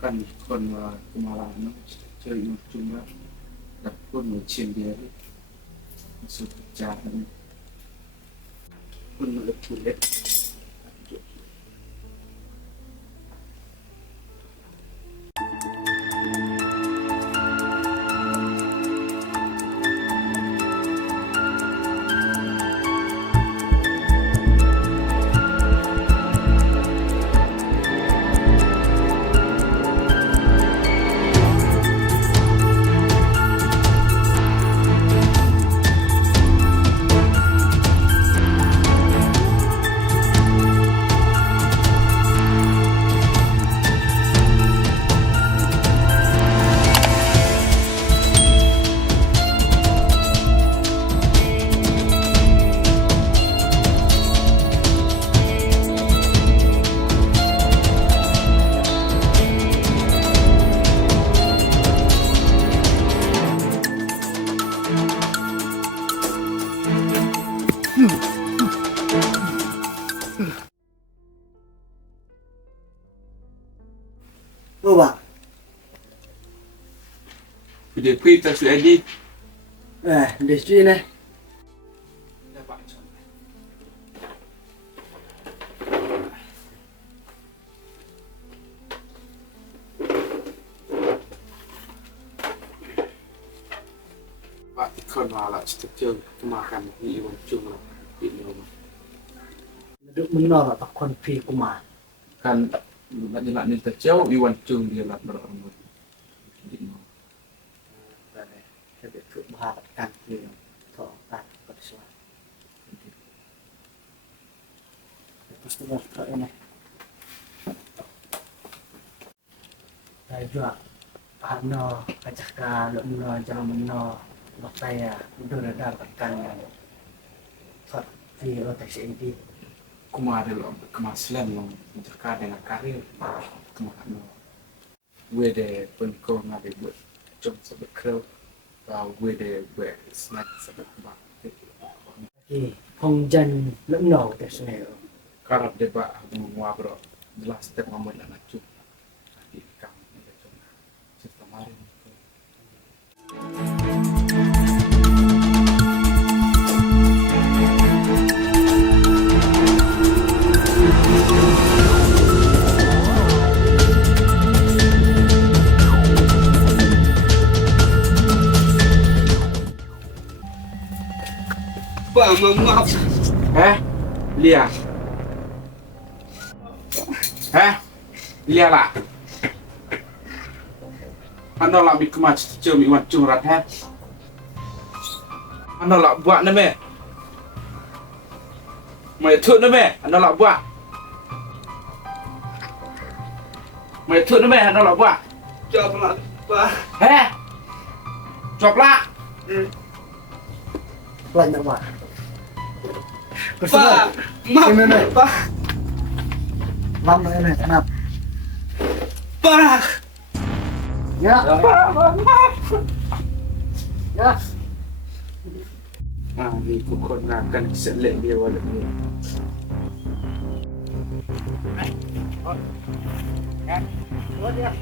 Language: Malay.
kan kon kemalangan chơi một chung đó đặt quân ở trên bia đấy sự trả quân ở chủ đấy Ô bà, để quy ta sẽ đi để chuyện này. bạn kon là chỉ chơi makan di one chung lah di rumah Duduk menor atau konfi kumar. kan lagi nak ni terjauh Iwan Chung dia lah berorang di rumah Dari hebet ke barat kan dia thọ kan pada suara. Lepas tu thọ ini. Saya juga Hano kacak lo menor jangan menor waktu ya udah dapatkan thọ di rotas ini. kemarin lo kemaslan lo mencerka dengan karir kemarin lo gue deh pun kau ngabe buat jom sebut kerau và gue deh buat snack sebut bak Thì không dân lẫn nổ để xem karab deh bak menguap bro jelas setiap momen nak nacu di kamu ni jom cerita kemarin Pak, maaf. Lia Lia lah ano lah mi kemas cem Iwan Chung rat ano lah buat ni me mày thưa nữa mẹ nó là bọa mày thưa nữa mẹ nó là bọa Chọc lại, Pak. hé chọc lạ banyak pak. Pak, maaf. Ini, Pak. lama ini kenapa? Pak. Ya, Pak, maaf. ya. ni cũng còn là cần sẽ lệ điều là nhiều Ya.